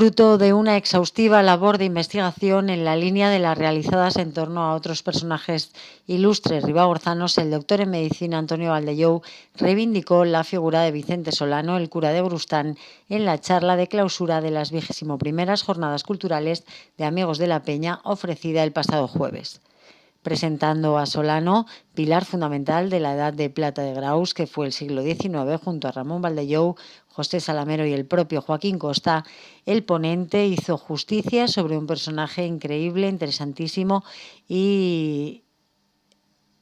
fruto de una exhaustiva labor de investigación en la línea de las realizadas en torno a otros personajes ilustres ribagorzanos, el doctor en medicina Antonio Baldellou reivindicó la figura de Vicente Solano, el cura de Brustán, en la charla de clausura de las 21ª Jornadas Culturales de Amigos de la Peña, ofrecida el pasado jueves. Presentando a Solano, pilar fundamental de la Edad de Plata de Graus, que fue el siglo XIX, junto a Ramón Baldellou, José Salamero y el propio Joaquín Costa, el ponente hizo justicia sobre un personaje increíble, interesantísimo y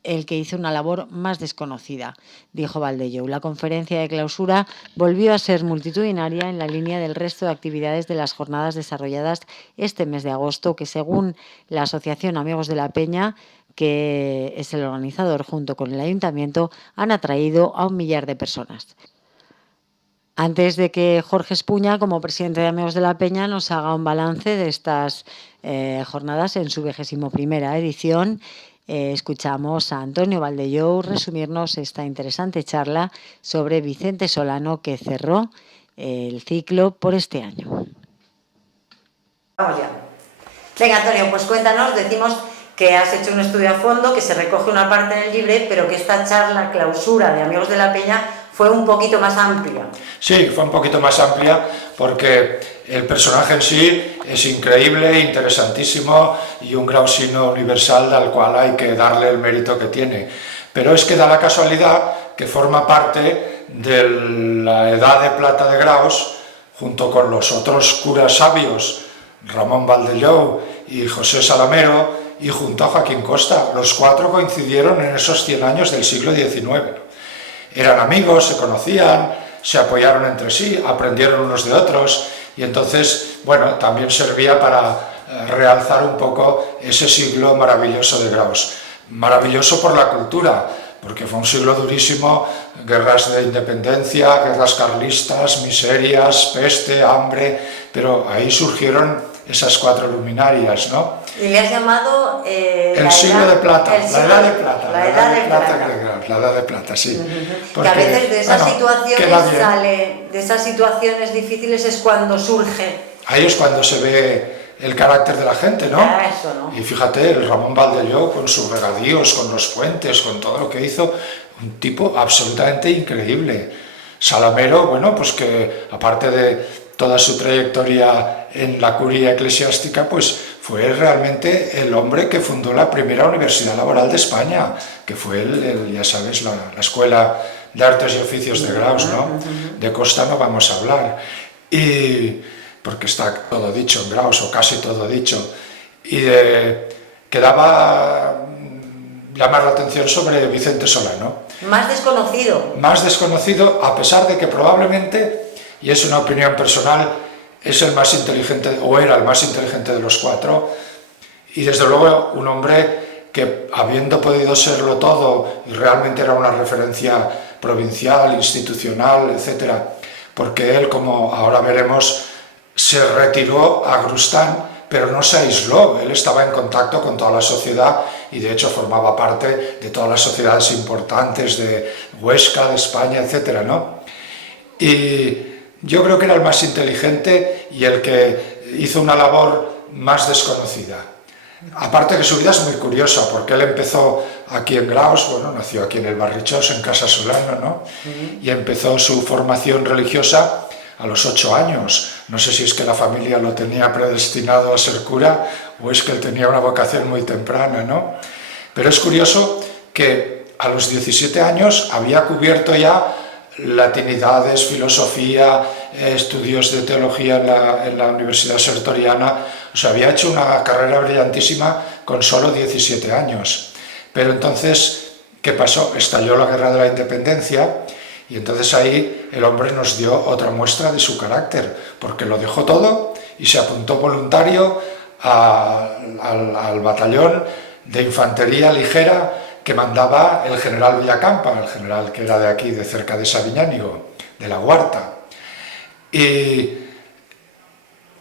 el que hizo una labor más desconocida, dijo Baldellou. La conferencia de clausura volvió a ser multitudinaria en la línea del resto de actividades de las jornadas desarrolladas este mes de agosto, que según la Asociación Amigos de la Peña, que es el organizador junto con el Ayuntamiento, han atraído a 1 millar de personas. Antes de que Jorge Espuña, como presidente de Amigos de la Peña, nos haga un balance de estas jornadas en su 21ª edición, escuchamos a Antonio Baldellou resumirnos esta interesante charla sobre Vicente Solano, que cerró el ciclo por este año. Vamos ya. Venga, Antonio, pues cuéntanos, decimos que has hecho un estudio a fondo, que se recoge una parte en el libre, pero que esta charla clausura de Amigos de la Peña fue un poquito más amplia. Sí, fue un poquito más amplia porque el personaje en sí es increíble, interesantísimo y un grausino universal al cual hay que darle el mérito que tiene. Pero es que da la casualidad que forma parte de la Edad de Plata de Graus, junto con los otros curas sabios, Ramón Baldellou y José Salamero, y junto a Joaquín Costa. Los 4 coincidieron en esos 100 años del siglo XIX. Eran amigos, se conocían, se apoyaron entre sí, aprendieron unos de otros, y entonces, bueno, también servía para realzar un poco ese siglo maravilloso de Graus. Maravilloso por la cultura, porque fue un siglo durísimo, guerras de independencia, guerras carlistas, miserias, peste, hambre, pero ahí surgieron esas 4 luminarias, ¿no? Y le has llamado el siglo de plata, la edad de plata. La edad de plata. La edad de plata, sí. Porque, que a veces de esas situaciones de esas situaciones difíciles es cuando surge. Ahí es cuando se ve el carácter de la gente, ¿no? Eso, ¿no? Y fíjate, el Ramón Baldellou con sus regadíos, con los puentes, con todo lo que hizo, un tipo absolutamente increíble. Salamero, bueno, pues que aparte de toda su trayectoria en la curia eclesiástica, pues fue realmente el hombre que fundó la primera universidad laboral de España, que fue ya sabes, la Escuela de Artes y Oficios de Graus, ¿no? De Costa no vamos a hablar, y porque está todo dicho en Graus, o casi todo dicho, y quedaba llamar la atención sobre Vicente Solano. Más desconocido. Más desconocido, a pesar de que probablemente, y es una opinión personal, es el más inteligente, o era el más inteligente de los 4, y desde luego un hombre que, habiendo podido serlo todo, y realmente era una referencia provincial, institucional, etc., porque él, como ahora veremos, se retiró a Grustán, pero no se aisló, él estaba en contacto con toda la sociedad y de hecho formaba parte de todas las sociedades importantes de Huesca, de España, etc., ¿no? Y yo creo que era el más inteligente y el que hizo una labor más desconocida. Aparte que su vida es muy curiosa, porque él empezó aquí en Graus, bueno, nació aquí en el Barrichós, en Casa Solano, ¿no? Y empezó su formación religiosa a los 8 años. No sé si es que la familia lo tenía predestinado a ser cura o es que él tenía una vocación muy temprana, ¿no? Pero es curioso que a los 17 años había cubierto ya latinidades, filosofía, estudios de teología en la Universidad Sertoriana, o sea, había hecho una carrera brillantísima con solo 17 años. Pero entonces, ¿qué pasó? Estalló la Guerra de la Independencia y entonces ahí el hombre nos dio otra muestra de su carácter, porque lo dejó todo y se apuntó voluntario al batallón de infantería ligera que mandaba el general Villacampa, el general que era de aquí, de cerca de Sabiñánigo, de la Huarta. Y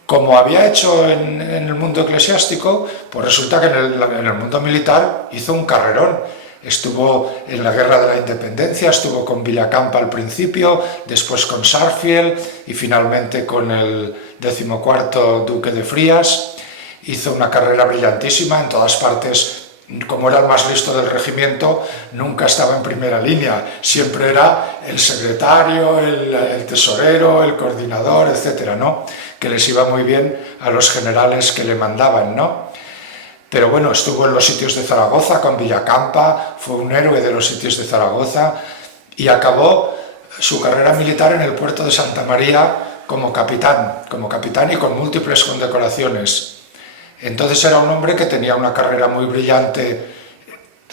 como había hecho en el mundo eclesiástico, pues resulta que en el mundo militar hizo un carrerón. Estuvo en la Guerra de la Independencia, estuvo con Villacampa al principio, después con Sarsfield y finalmente con el 14º Duque de Frías. Hizo una carrera brillantísima en todas partes. Como era el más listo del regimiento, nunca estaba en primera línea, siempre era el secretario, el tesorero, el coordinador, etcétera, ¿no? Que les iba muy bien a los generales que le mandaban, ¿no? Pero bueno, estuvo en los sitios de Zaragoza con Villacampa, fue un héroe de los sitios de Zaragoza y acabó su carrera militar en el puerto de Santa María como capitán y con múltiples condecoraciones. Entonces era un hombre que tenía una carrera muy brillante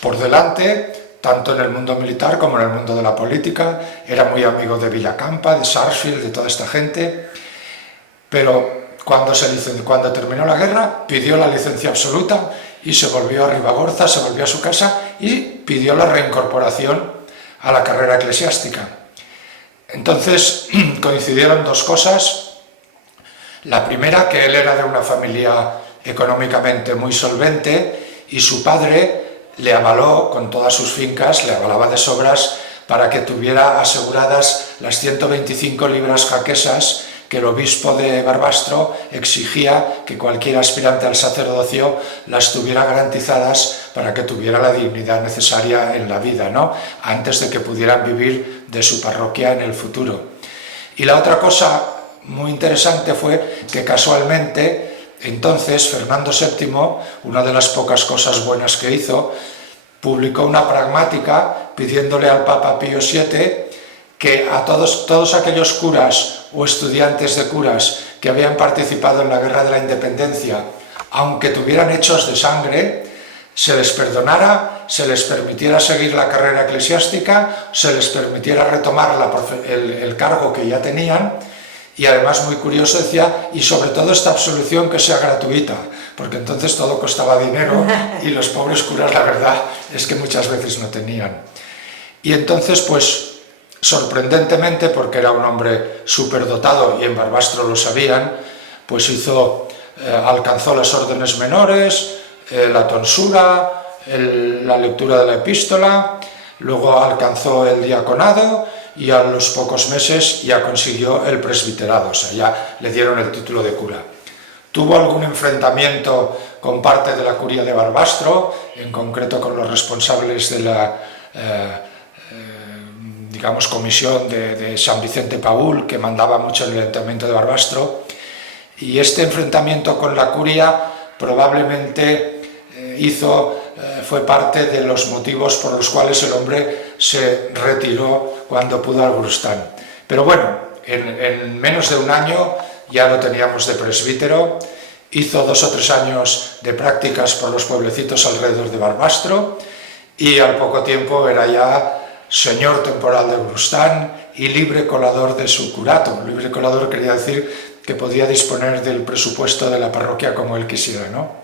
por delante, tanto en el mundo militar como en el mundo de la política. Era muy amigo de Villacampa, de Sarsfield, de toda esta gente. Pero cuando terminó la guerra, pidió la licencia absoluta y se volvió a Ribagorza, se volvió a su casa y pidió la reincorporación a la carrera eclesiástica. Entonces coincidieron dos cosas. La primera, que él era de una familia económicamente muy solvente y su padre le avaló con todas sus fincas, le avalaba de sobras para que tuviera aseguradas las 125 libras jaquesas que el obispo de Barbastro exigía que cualquier aspirante al sacerdocio las tuviera garantizadas para que tuviera la dignidad necesaria en la vida, ¿no? Antes de que pudieran vivir de su parroquia en el futuro. Y la otra cosa muy interesante fue que casualmente entonces Fernando VII, una de las pocas cosas buenas que hizo, publicó una pragmática pidiéndole al Papa Pío VII que a todos aquellos curas o estudiantes de curas que habían participado en la Guerra de la Independencia, aunque tuvieran hechos de sangre, se les perdonara, se les permitiera seguir la carrera eclesiástica, se les permitiera retomar el cargo que ya tenían. Y además, muy curioso, decía, y sobre todo esta absolución que sea gratuita, porque entonces todo costaba dinero y los pobres curas, la verdad, es que muchas veces no tenían. Y entonces, pues, sorprendentemente, porque era un hombre superdotado y en Barbastro lo sabían, pues alcanzó las órdenes menores, la tonsura, la lectura de la epístola, luego alcanzó el diaconado y a los pocos meses ya consiguió el presbiterado, o sea, ya le dieron el título de cura. Tuvo algún enfrentamiento con parte de la curia de Barbastro, en concreto con los responsables de la comisión de San Vicente Paúl, que mandaba mucho el ayuntamiento de Barbastro, y este enfrentamiento con la curia probablemente fue parte de los motivos por los cuales el hombre se retiró cuando pudo al Grustán. Pero bueno, en menos de un año ya lo teníamos de presbítero, hizo 2 o 3 años de prácticas por los pueblecitos alrededor de Barbastro y al poco tiempo era ya señor temporal de Grustán y libre colador de su curato. Libre colador quería decir que podía disponer del presupuesto de la parroquia como él quisiera, ¿no?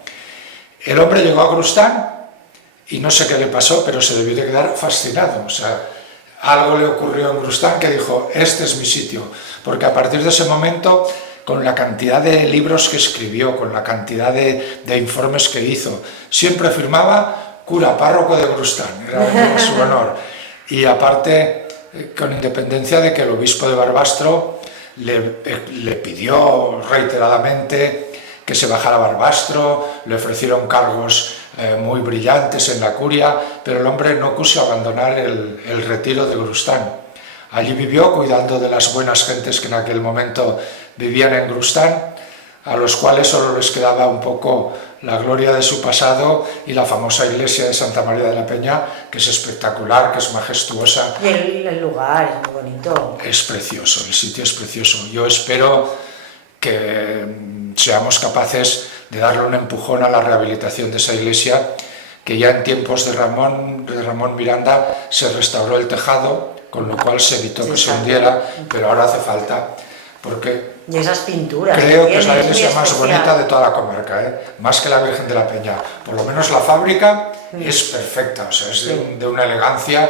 El hombre llegó a Grustán y no sé qué le pasó, pero se debió de quedar fascinado. O sea, algo le ocurrió en Grustán que dijo, este es mi sitio. Porque a partir de ese momento, con la cantidad de libros que escribió, con la cantidad de informes que hizo, siempre firmaba cura párroco de Grustán, era su honor. Y aparte, con independencia de que el obispo de Barbastro le pidió reiteradamente que se bajara a Barbastro, le ofrecieron cargos muy brillantes en la curia, pero el hombre no quiso abandonar el retiro de Grustán. Allí vivió cuidando de las buenas gentes que en aquel momento vivían en Grustán, a los cuales solo les quedaba un poco la gloria de su pasado y la famosa iglesia de Santa María de la Peña, que es espectacular, que es majestuosa. Y el lugar es muy bonito. Es precioso, el sitio es precioso. Yo espero que seamos capaces de darle un empujón a la rehabilitación de esa iglesia, que ya en tiempos de Ramón Miranda se restauró el tejado, con lo cual se evitó que se hundiera, pero ahora hace falta, porque y esas pinturas creo que es la iglesia más bonita de toda la comarca, más que la Virgen de la Peña. Por lo menos la fábrica es perfecta, o sea, es de una elegancia.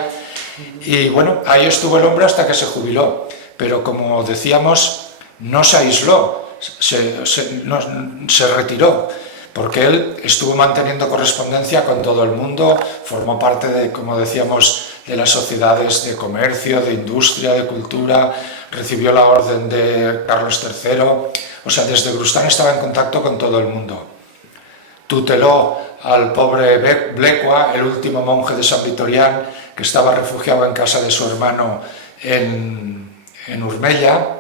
Y bueno, ahí estuvo el hombre hasta que se jubiló, pero como decíamos, no se aisló, se retiró, porque él estuvo manteniendo correspondencia con todo el mundo, formó parte de, como decíamos, de las sociedades de comercio, de industria, de cultura, recibió la orden de Carlos III, o sea, desde Grustan estaba en contacto con todo el mundo. Tuteló al pobre Blecua, el último monje de San Vitorián, que estaba refugiado en casa de su hermano en Urmella,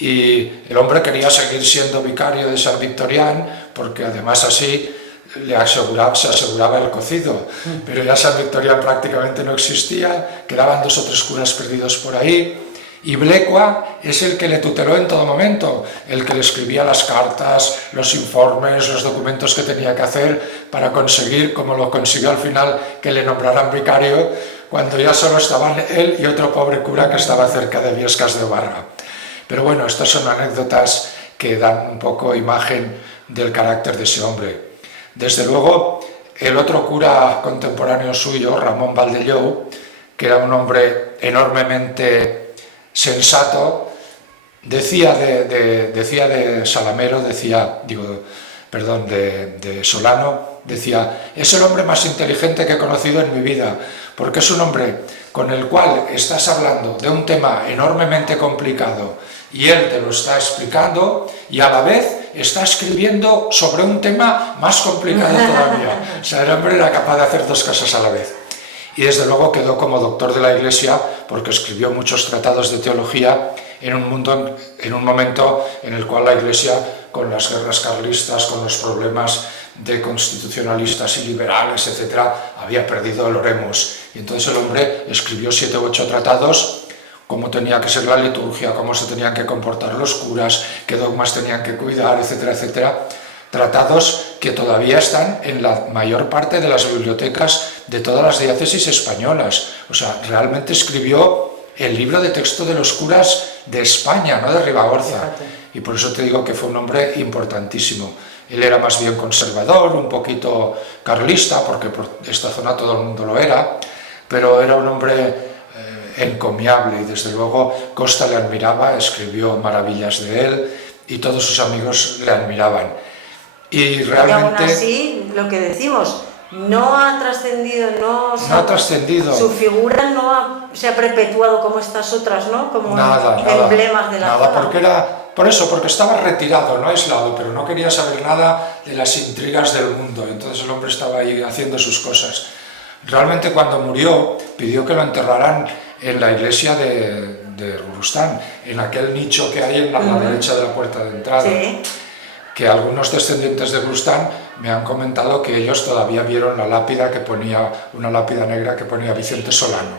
y el hombre quería seguir siendo vicario de San Vitorián, porque además así se aseguraba el cocido, pero ya San Vitorián prácticamente no existía, quedaban 2 o 3 curas perdidos por ahí, y Blecua es el que le tuteló en todo momento, el que le escribía las cartas, los informes, los documentos que tenía que hacer para conseguir, como lo consiguió al final, que le nombraran vicario, cuando ya solo estaban él y otro pobre cura que estaba cerca de Viescas de Barra. Pero bueno, estas son anécdotas que dan un poco imagen del carácter de ese hombre. Desde luego, el otro cura contemporáneo suyo, Ramón Valdellou, que era un hombre enormemente sensato, decía de Salamero, de Solano, decía: es el hombre más inteligente que he conocido en mi vida, porque es un hombre con el cual estás hablando de un tema enormemente complicado y él te lo está explicando, y a la vez está escribiendo sobre un tema más complicado todavía. O sea, el hombre era capaz de hacer 2 cosas a la vez. Y desde luego quedó como doctor de la Iglesia, porque escribió muchos tratados de teología en un momento en el cual la Iglesia, con las guerras carlistas, con los problemas de constitucionalistas y liberales, etc., había perdido el oremos. Y entonces el hombre escribió 7 u 8 tratados, cómo tenía que ser la liturgia, cómo se tenían que comportar los curas, qué dogmas tenían que cuidar, etcétera, etcétera. Tratados que todavía están en la mayor parte de las bibliotecas de todas las diócesis españolas. O sea, realmente escribió el libro de texto de los curas de España, no de Ribagorza. Fíjate. Y por eso te digo que fue un hombre importantísimo. Él era más bien conservador, un poquito carlista, porque por esta zona todo el mundo lo era, pero era un hombre encomiable, y desde luego Costa le admiraba, escribió maravillas de él y todos sus amigos le admiraban. Y realmente... Y aún así, lo que decimos, no ha trascendido, no ha trascendido. Su figura no se ha perpetuado como estas otras, ¿no? Como emblemas de la zona. Nada, porque estaba retirado, no aislado, pero no quería saber nada de las intrigas del mundo. Entonces el hombre estaba ahí haciendo sus cosas. Realmente cuando murió, pidió que lo enterraran en la iglesia de Grustan, en aquel nicho que hay en la derecha de la puerta de entrada. Sí. Que algunos descendientes de Grustan me han comentado que ellos todavía vieron la lápida que ponía, una lápida negra que ponía Vicente Solano,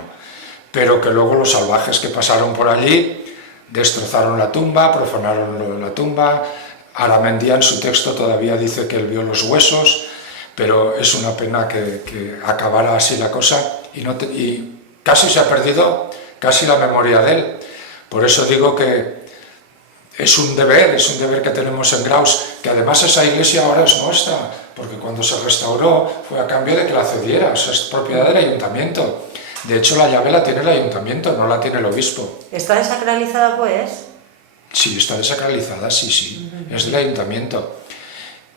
pero que luego los salvajes que pasaron por allí destrozaron la tumba, profanaron la tumba. Aramendi en su texto todavía dice que él vio los huesos, pero es una pena que acabara así la cosa, y casi se ha perdido casi la memoria de él. Por eso digo que es un deber que tenemos en Graus, que además esa iglesia ahora es nuestra, porque cuando se restauró fue a cambio de que la cediera, o sea, es propiedad del ayuntamiento. De hecho, la llave la tiene el ayuntamiento, no la tiene el obispo. ¿Está desacralizada, pues? Sí, está desacralizada, sí, es del ayuntamiento.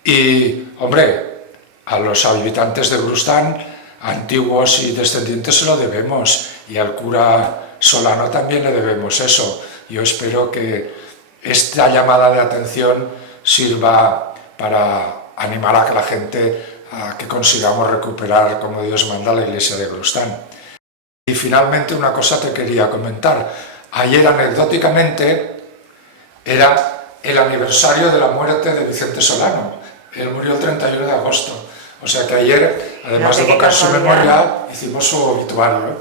Y, hombre, a los habitantes de Grustan, antiguos y descendientes, se lo debemos, y al cura Solano también le debemos eso. Yo espero que esta llamada de atención sirva para animar a la gente a que consigamos recuperar, como Dios manda, la iglesia de Grustan. Y finalmente una cosa te quería comentar. Ayer, anecdóticamente, era el aniversario de la muerte de Vicente Solano. Él murió el 31 de agosto. O sea que ayer, además de tocar su memorial, hicimos su obituario.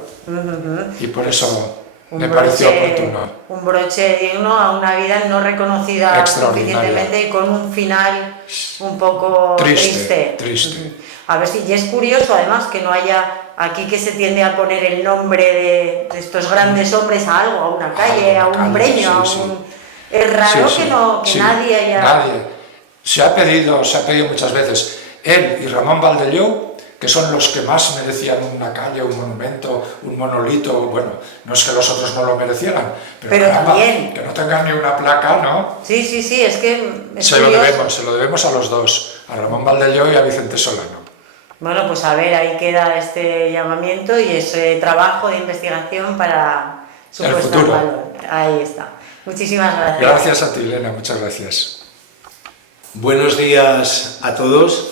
Y por eso me pareció oportuno. Un broche digno a una vida no reconocida suficientemente y con un final un poco triste. A ver si, y es curioso además que no haya aquí, que se tiende a poner el nombre de estos grandes hombres a algo, a una calle, a un premio, es raro que nadie haya... Nadie. Se ha pedido muchas veces. Él y Ramón Valdellou que son los que más merecían una calle, un monumento, un monolito. Bueno, no es que los otros no lo merecieran, pero caramba, también que no tengan ni una placa, ¿no? Sí, es que Se lo debemos a los dos, a Ramón Valdelló y a Vicente Solano. Bueno, pues a ver, ahí queda este llamamiento y ese trabajo de investigación para su El puesta en futuro. valor. Ahí está. Muchísimas gracias. Gracias a ti, Elena, muchas gracias. Buenos días a todos.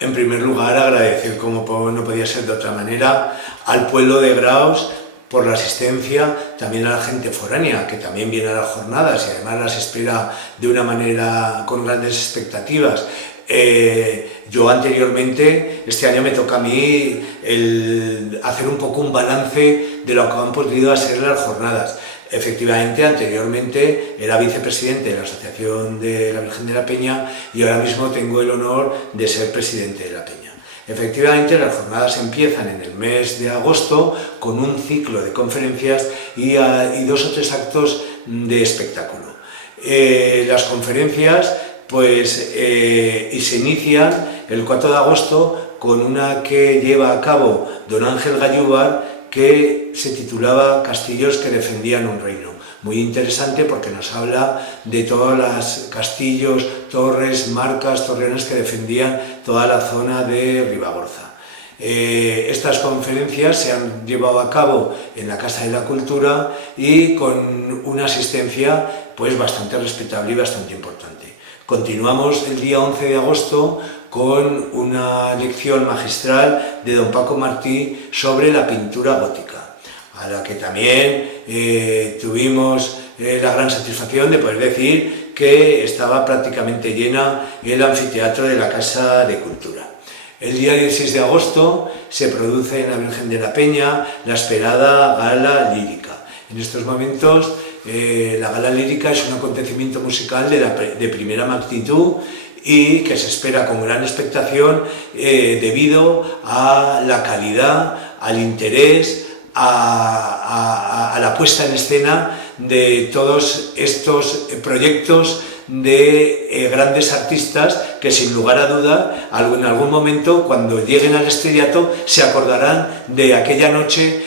En primer lugar, agradecer, como no podía ser de otra manera, al pueblo de Graus por la asistencia, también a la gente foránea, que también viene a las jornadas y además las espera de una manera con grandes expectativas. Yo anteriormente, este año me toca a mí hacer un poco un balance de lo que han podido ser las jornadas. Efectivamente, anteriormente era vicepresidente de la Asociación de la Virgen de la Peña y ahora mismo tengo el honor de ser presidente de la Peña. Efectivamente, las jornadas empiezan en el mes de agosto con un ciclo de conferencias y 2 o 3 actos de espectáculo. Las conferencias y se inician el 4 de agosto con una que lleva a cabo don Ángel Gallúbar, que se titulaba Castillos que defendían un reino. Muy interesante porque nos habla de todos los castillos, torres, marcas, torreones que defendían toda la zona de Ribagorza. Estas conferencias se han llevado a cabo en la Casa de la Cultura y con una asistencia bastante respetable y bastante importante. Continuamos el día 11 de agosto con una lección magistral de don Paco Martí sobre la pintura gótica, a la que también tuvimos la gran satisfacción de poder decir que estaba prácticamente llena el anfiteatro de la Casa de Cultura. El día 16 de agosto se produce en la Virgen de la Peña la esperada gala lírica. En estos momentos la gala lírica es un acontecimiento musical de primera magnitud y que se espera con gran expectación debido a la calidad, al interés, a la puesta en escena de todos estos proyectos de grandes artistas que sin lugar a duda en algún momento cuando lleguen al estrellato se acordarán de aquella noche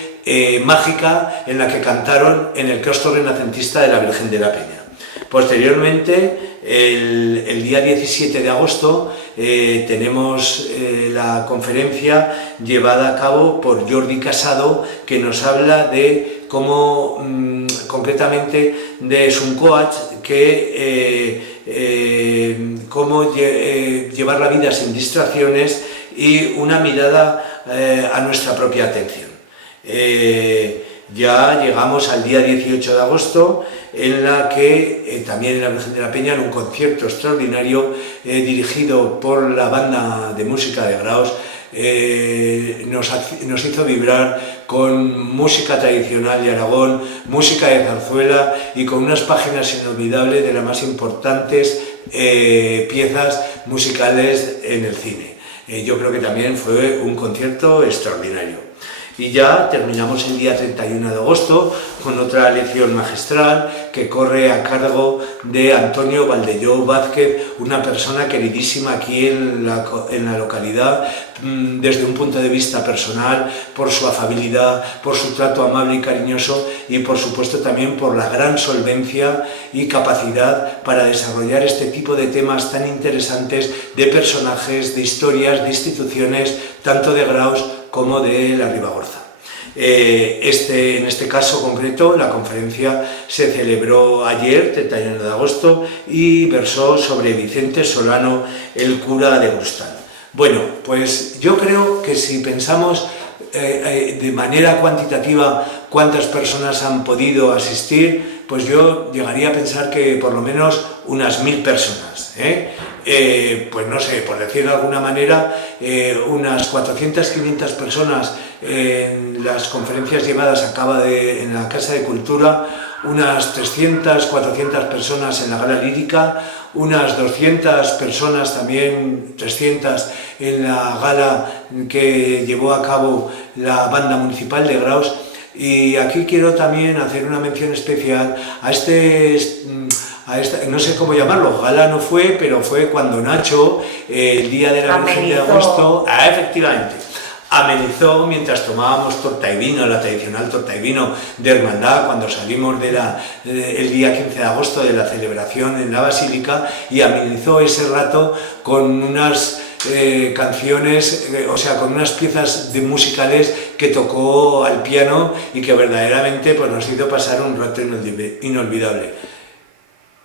mágica en la que cantaron en el claustro renacentista de la Virgen de la Peña. Posteriormente, el día 17 de agosto, tenemos la conferencia llevada a cabo por Jordi Casado, que nos habla de cómo, concretamente, de Suncoach, cómo llevar la vida sin distracciones y una mirada a nuestra propia atención. Ya llegamos al día 18 de agosto, en la que también en la Virgen de la Peña, en un concierto extraordinario dirigido por la banda de música de Graus, nos hizo vibrar con música tradicional de Aragón, música de zarzuela y con unas páginas inolvidables de las más importantes piezas musicales en el cine. Yo creo que también fue un concierto extraordinario. Y ya terminamos el día 31 de agosto con otra lección magistral que corre a cargo de Antonio Valdelló Vázquez, una persona queridísima aquí en la localidad desde un punto de vista personal, por su afabilidad, por su trato amable y cariñoso y por supuesto también por la gran solvencia y capacidad para desarrollar este tipo de temas tan interesantes de personajes, de historias, de instituciones, tanto de Graus como de la Ribagorza. En este caso concreto, la conferencia se celebró ayer, 31 de agosto, y versó sobre Vicente Solano, el cura de Gustán. Bueno, pues yo creo que si pensamos de manera cuantitativa cuántas personas han podido asistir, pues yo llegaría a pensar que por lo menos unas 1000 personas. Pues no sé, por decir de alguna manera, unas 400-500 personas en las conferencias llevadas a cabo en la Casa de Cultura, unas 300-400 personas en la gala lírica, unas 200 personas también, 300 en la gala que llevó a cabo la banda municipal de Graus. Y aquí quiero también hacer una mención especial a no sé cómo llamarlo, gala no fue, pero fue cuando Nacho, el día de la Virgen de agosto, efectivamente, amenizó mientras tomábamos torta y vino, la tradicional torta y vino de hermandad, cuando salimos el día 15 de agosto de la celebración en la Basílica, y amenizó ese rato con unas canciones, o sea, con unas piezas musicales que tocó al piano y que verdaderamente pues, nos hizo pasar un rato inolvidable.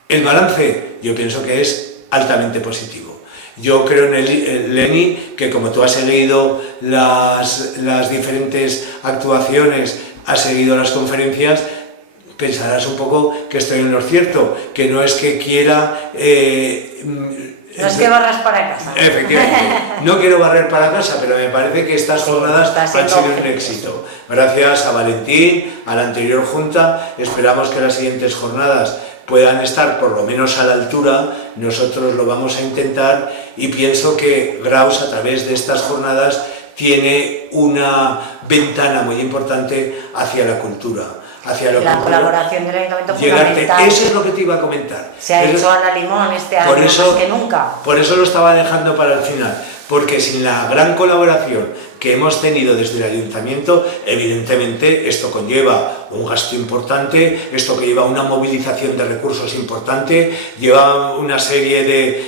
El balance, yo pienso que es altamente positivo. Yo creo en Leni, que como tú has leído las diferentes actuaciones, has seguido las conferencias, pensarás un poco que estoy en lo cierto, que no es que quiera... no es que barras para casa. Efectivamente, no quiero barrer para casa, pero me parece que estas jornadas han sido un éxito. Gracias a Valentín, a la anterior junta, esperamos que las siguientes jornadas puedan estar por lo menos a la altura, nosotros lo vamos a intentar, y pienso que Graus a través de estas jornadas tiene una ventana muy importante hacia la cultura. Hacia la colaboración del Ayuntamiento fundamental. Eso es lo que te iba a comentar. Se ha hecho Ana Limón este año más que nunca. Por eso lo estaba dejando para el final, porque sin la gran colaboración que hemos tenido desde el Ayuntamiento, evidentemente esto conlleva un gasto importante, esto que lleva una movilización de recursos importante, lleva una serie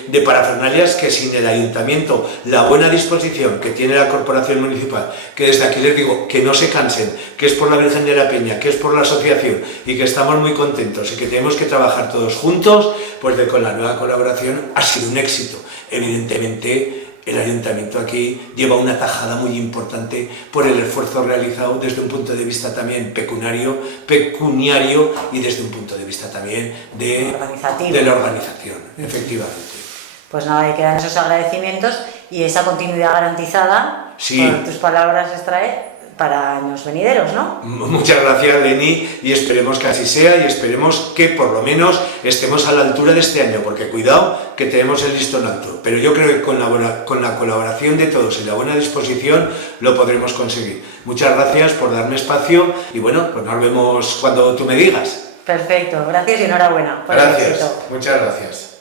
de parafernalias que sin el Ayuntamiento, la buena disposición que tiene la Corporación Municipal, que desde aquí les digo que no se cansen, que es por la Virgen de la Peña, que es por la asociación y que estamos muy contentos y que tenemos que trabajar todos juntos, pues con la nueva colaboración ha sido un éxito. Evidentemente, el Ayuntamiento aquí lleva una tajada muy importante por el esfuerzo realizado desde un punto de vista también pecuniario y desde un punto de vista también de la organización, efectivamente. Pues nada, quedan esos agradecimientos y esa continuidad garantizada, sí, por tus palabras extrae para años venideros, ¿no? Muchas gracias, Leni, y esperemos que así sea y esperemos que por lo menos estemos a la altura de este año, porque cuidado que tenemos el listón alto, pero yo creo que con la colaboración de todos y la buena disposición lo podremos conseguir. Muchas gracias por darme espacio y bueno, pues nos vemos cuando tú me digas. Perfecto, gracias y enhorabuena. Gracias, muchas gracias.